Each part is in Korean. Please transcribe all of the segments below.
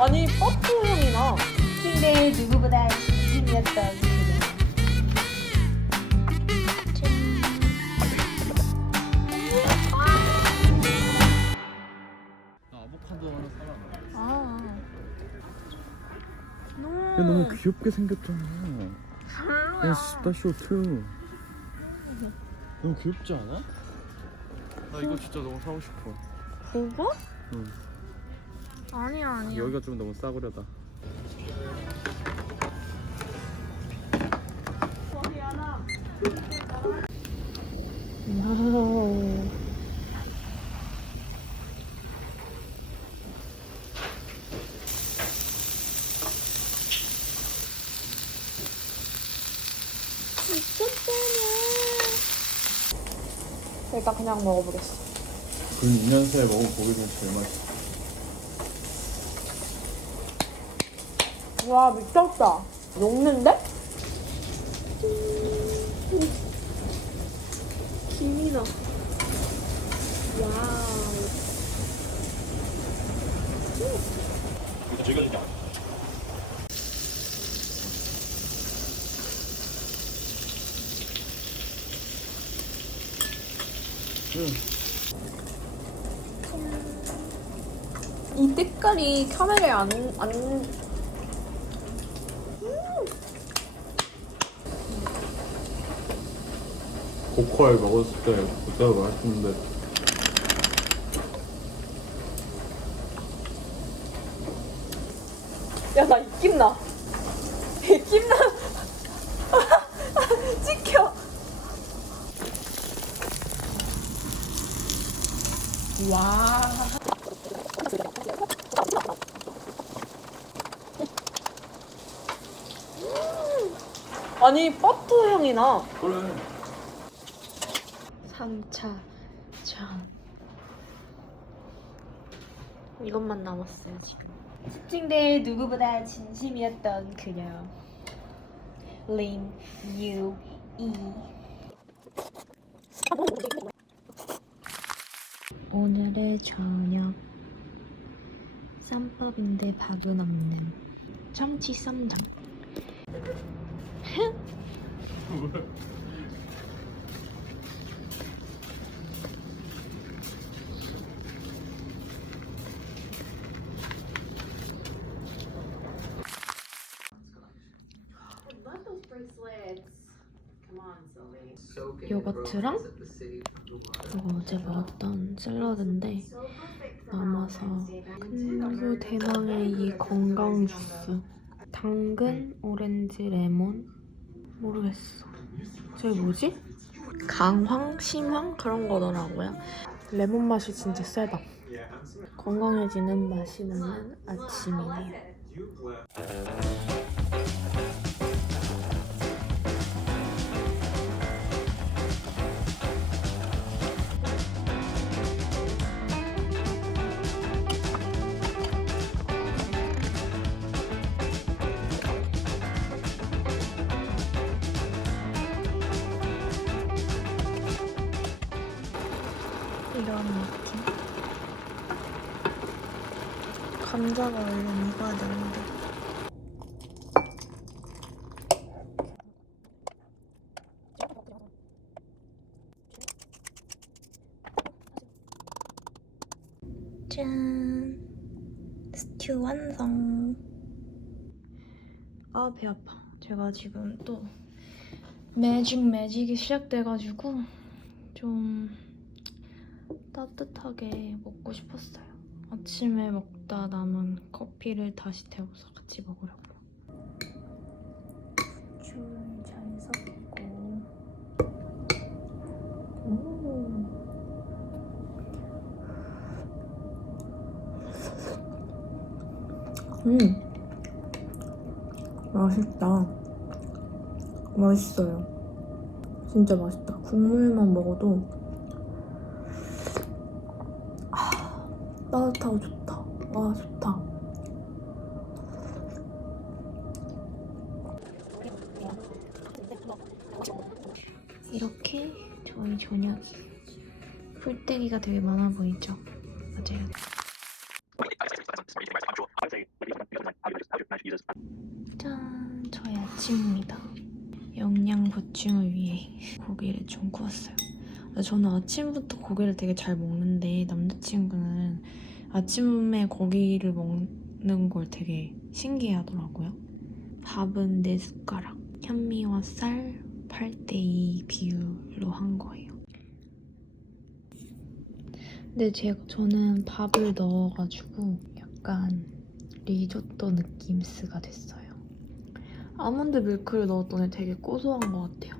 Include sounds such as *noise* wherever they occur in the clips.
아니 버터 향이 나. 근데 누구보다 진심이었던 아보카도 하나 사라. 아. 야 너무 귀엽게 생겼잖아. 별로야. 야 스타쇼 2. 너무 귀엽지 않아? 나 이거 진짜 너무 사고 싶어. 그거? 응. 아니야 아니야. 여기가 좀 너무 싸구려다. 와우. 일단 그냥 먹어보겠어. 그 2년 새에 먹은 고기 중에 제일 맛있어. 와 미쳤다. 녹는데? 김이 나. 와우. 이 색깔이 카메라에 안, 안 고퀄 먹었을 때 그때가 맛있는데 야, 나 입김 나. 입김 나. *laughs* 찍혀. 와. 음. 아니, 버터 향이 나. 그래 3차 전. 이것만 남았어요, 지금. 근데 누구보다 진심이었던 그녀. 린, 유, 이. 오늘의 저녁. 쌈밥인데 밥은 없는 참치 쌈장. *laughs* *laughs* 요거트랑? 이거 어제 먹었던 샐러드인데 남아서 그리고 대망의 이 건강 주스. 당근, 오렌지, 레몬? 모르겠어. 저게 뭐지? 강황, 심황? 그런 거더라고요. 레몬 맛이 진짜 세다. 건강해지는 맛이 나는 아침이네요 이런 느낌? 감자가 원래 익어야 되는데 짠. 스튜 완성. 아 배 아파. 제가 지금 또 매직 매직이 시작돼가지고 좀 따뜻하게 먹고 싶었어요. 아침에 먹다 남은 커피를 다시 데워서 같이 먹으려고. 술잘 섞고. 오. 음. 맛있다. 맛있어요. 진짜 맛있다. 국물만 먹어도 따뜻하고 좋다. 와, 좋다. 이렇게 저희 저녁이 풀떼기가 되게 많아 보이죠? 맞아요. 짠! 저희 아침입니다. 영양 보충을 위해 고기를 좀 구웠어요. 저는 아침부터 고기를 되게 잘 먹는데 남자친구는 아침에 고기를 먹는 걸 되게 신기해하더라고요. 밥은 4숟가락, 현미와 쌀 8대2 비율로 한 거예요. 근데 제가 저는 밥을 넣어가지고 약간 리조또 느낌스가 됐어요. 아몬드 밀크를 넣었더니 되게 고소한 것 같아요.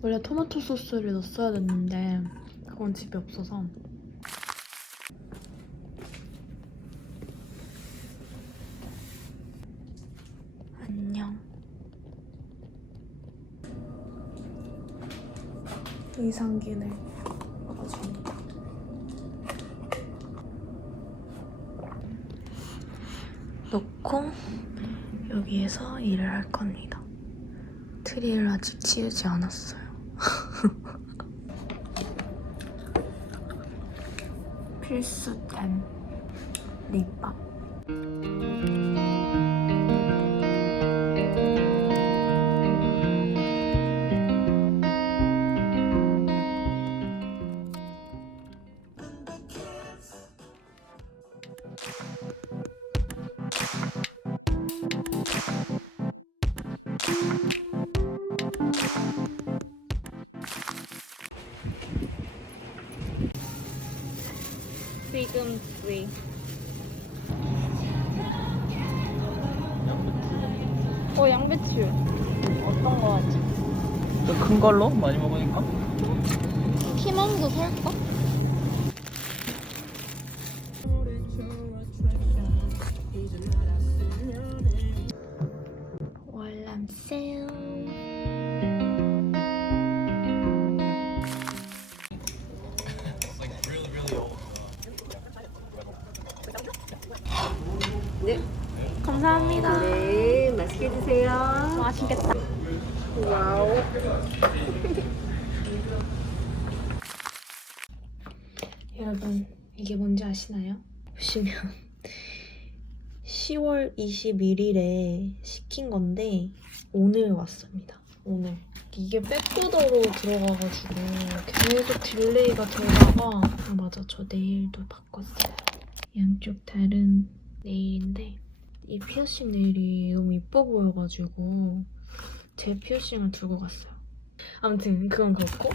원래 토마토 소스를 넣었어야 됐는데 그건 집에 없어서 안녕. 이상균을 먹어줍니다. 놓고 여기에서 일을 할 겁니다. 트리를 아직 치우지 않았어요. *laughs* 필수템 립밤. 지금 왜? 어 양배추 어떤 거 하지? 큰 걸로 많이 먹으니까. 키망도 살까? 맛있겠다. 와우. *laughs* 여러분 이게 뭔지 아시나요? 보시면 *laughs* 10월 21일에 시킨 건데 오늘 왔습니다. 오늘 이게 백오더로 들어가가지고 계속 딜레이가 되다가 아 맞아 저 네일도 바꿨어요. 양쪽 다른 네일인데 이 피어싱 네일이 너무 이뻐 보여가지고 제 피어싱을 두고 갔어요. 아무튼 그건 그렇고.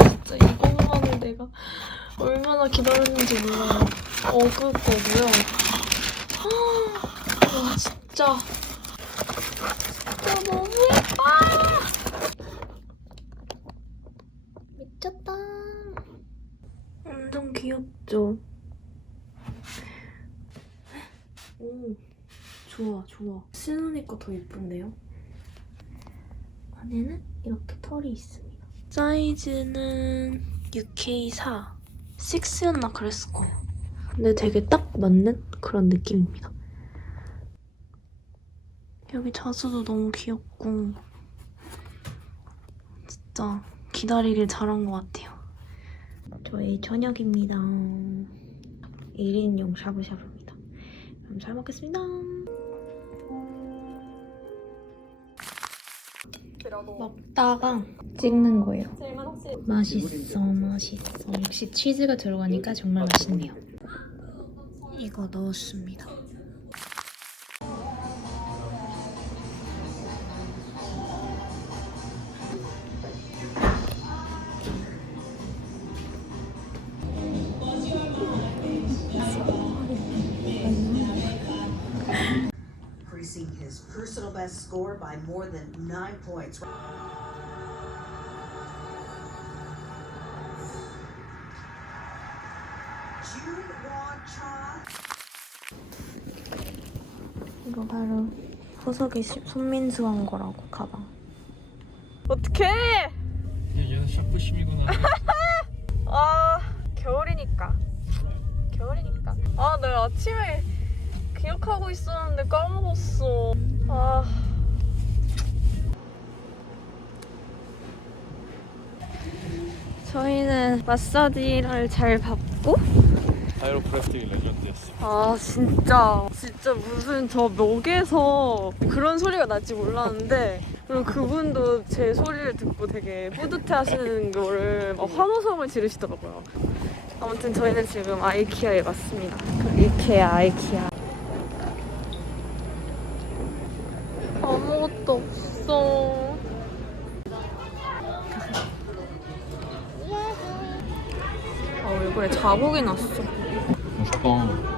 진짜 이것만을 내가 얼마나 기다렸는지 몰라요. 어그 거고요. 와 진짜 진짜 너무 예뻐. 미쳤다. 엄청 귀엽죠? 오 좋아. 신으니까 더 예쁜데요? 안에는 이렇게 털이 있습니다. 사이즈는 UK4 6였나 그랬을 거예요. 근데 되게 딱 맞는 그런 느낌입니다. 여기 자수도 너무 귀엽고 진짜 기다리길 잘한 것 같아요. 저의 저녁입니다. 1인용 샤브샤브입니다. 그럼 잘 먹겠습니다. 먹다가 찍는 거예요. 맛있어, 맛있어. 역시 치즈가 들어가니까 정말 맛있네요. 이거 넣었습니다. Best score by more than nine points. 이거 바로 호석이 시- 손민수 한 거라고 가방. 어떡해! 얘는 샤프심이구나. *laughs* 아, 겨울이니까. 겨울이니까. 아, 내가 아침에 기억하고 있었는데 까먹었어. 아. 저희는 마사지를 잘 받고 카이로프래틱 레전드였어. 아 진짜 진짜 무슨 저 목에서 그런 소리가 날지 몰랐는데 그리고 그분도 제 소리를 듣고 되게 뿌듯해 하시는 거를 막 환호성을 지르시더라고요. 아무튼 저희는 지금 아이키아에 왔습니다. 이케아 아이키아. 아무것도 없어. 아 자국이 났어. 맛있다.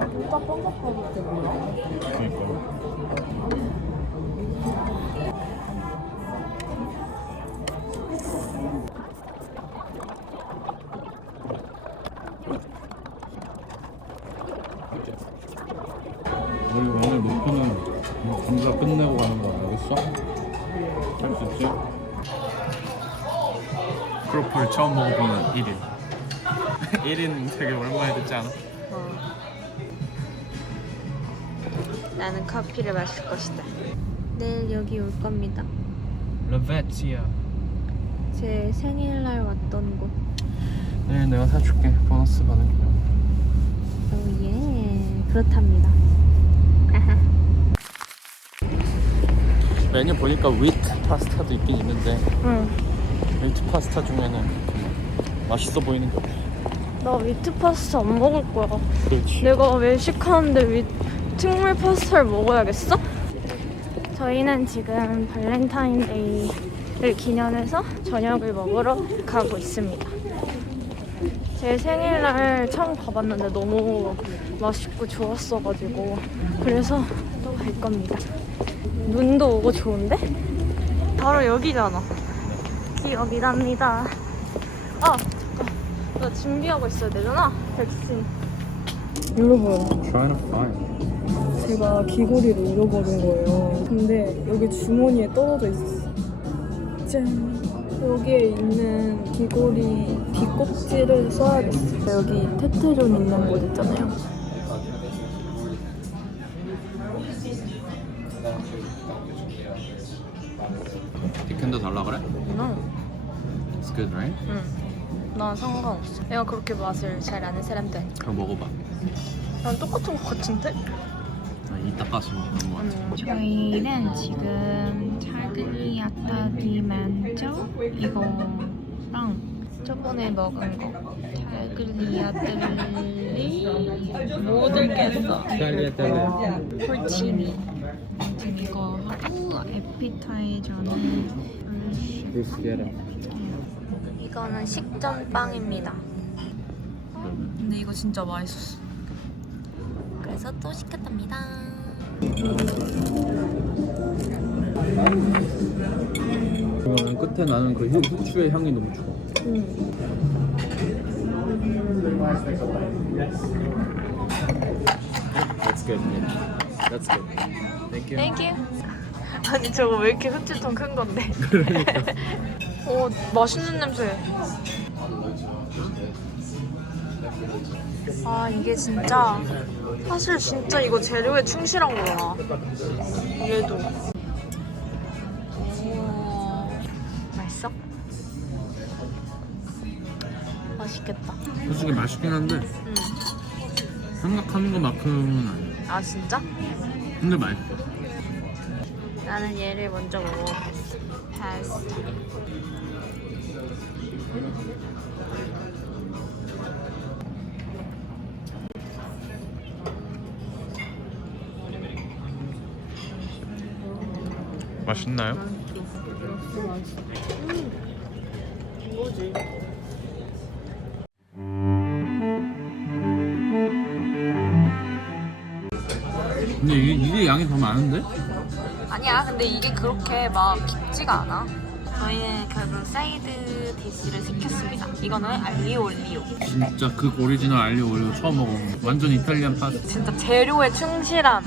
진짜 쫀득하게 그러니까. 우리 오늘 목표는 감사 끝내고 가는 거 알겠어? 할수 있지? 크로플 처음 먹어보는 1인 1인 *laughs* 되게 오랜만에 듣지 않아? 나는 커피를 마실 것이다. 내일 여기 올 겁니다. 레베티아 제 생일날 왔던 곳. 내일 내가 사줄게 보너스 받은 기념 오 예. 그렇답니다. *laughs* 메뉴 보니까 위트 파스타도 있긴 있는데 응. 위트 파스타 중에는 맛있어 보이는 게 없어 나 위트 파스타 안 먹을 거야. 그렇지 내가 외식하는데 위 특물 파스타를 먹어야겠어? 저희는 지금 발렌타인데이를 기념해서 저녁을 먹으러 가고 있습니다. 제 생일날 처음 가봤는데 너무 맛있고 좋았어가지고 그래서 또 갈 겁니다. 눈도 오고 좋은데? 바로 여기잖아. 납니다. 아 잠깐 나 준비하고 있어야 되잖아 백신. to find 제가 귀걸이를 잃어버린 거예요 근데 여기 주머니에 떨어져 있었어 짠 여기에 있는 귀걸이 뒷꼭지를 써야겠어 여기 테테존 있는 곳 있잖아요 디켄더 달라 그래? 너? It's good, right? 응. 난 상관없어. 내가 그렇게 맛을 잘 아는 사람도 아니야. 그럼 먹어봐 난 똑같은 것 같은데? 아, 같아 저희는 지금 타글리아타 디 만조 이거랑 저번에 먹은 거. 타글리아들리 모든 게다 폴치미. 아무튼 이거 하고 에피타이저는 이거는 식전 빵입니다. 근데 이거 진짜 맛있었어. 그래서 또 시켰답니다 그러면 끝에 나는 그 후- 후추의 향이 너무 좋아 That's good. That's good. Thank you. 땡큐. *laughs* 아니 저거 왜 이렇게 흡수통 큰 건데? *laughs* 오 맛있는 냄새. 아 이게 진짜 사실 진짜 이거 재료에 충실한 거구나. 얘도. 오, 맛있어? 맛있겠다. 솔직히 맛있긴 한데 응. 생각하는 것만큼은 아니야. 아 진짜? 근데 맛있어. 나는 얘를 먼저 먹어보겠어. 파스 맛있나요? 이거지. 근데 이게, 이게 양이 더 많은데? 아니야, 근데 이게 그렇게 막 깊지가 않아. 저희는 결국 사이드 디시를 시켰습니다. 이거는 알리오 올리오. 진짜 그 오리지널 알리오 올리오 처음 먹어. 완전 이탈리안 파스타. 진짜 재료에 충실한.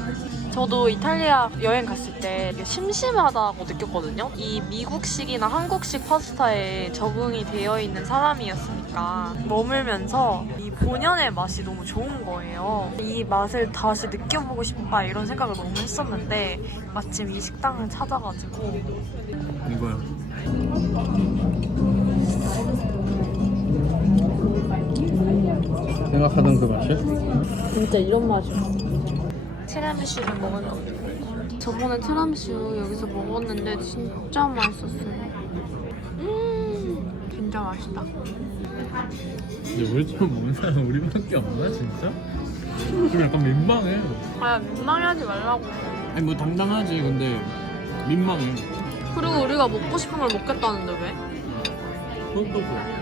저도 이탈리아 여행 갔을 때 심심하다고 느꼈거든요. 이 미국식이나 한국식 파스타에 적응이 되어 있는 사람이었으니까 머물면서 이 본연의 맛이 너무 좋은 거예요. 이 맛을 다시 느껴보고 싶다 이런 생각을 너무 했었는데 마침 이 식당을 찾아가지고 이거야. 생각하던 그 맛이야? 진짜 이런 맛이야. 티라미슈를 먹을 겁니다. 저번에 티라미슈 여기서 먹었는데 진짜 맛있었어요. 음, 진짜 맛있다. 근데 우리처럼 먹는 사람은 우리밖에 없나 진짜? 좀 약간 민망해. 아, 민망해하지 말라고. 아니 뭐 당당하지 근데 민망해. 그리고 우리가 먹고 싶은 걸 먹겠다는데 왜? 그건 또 그래.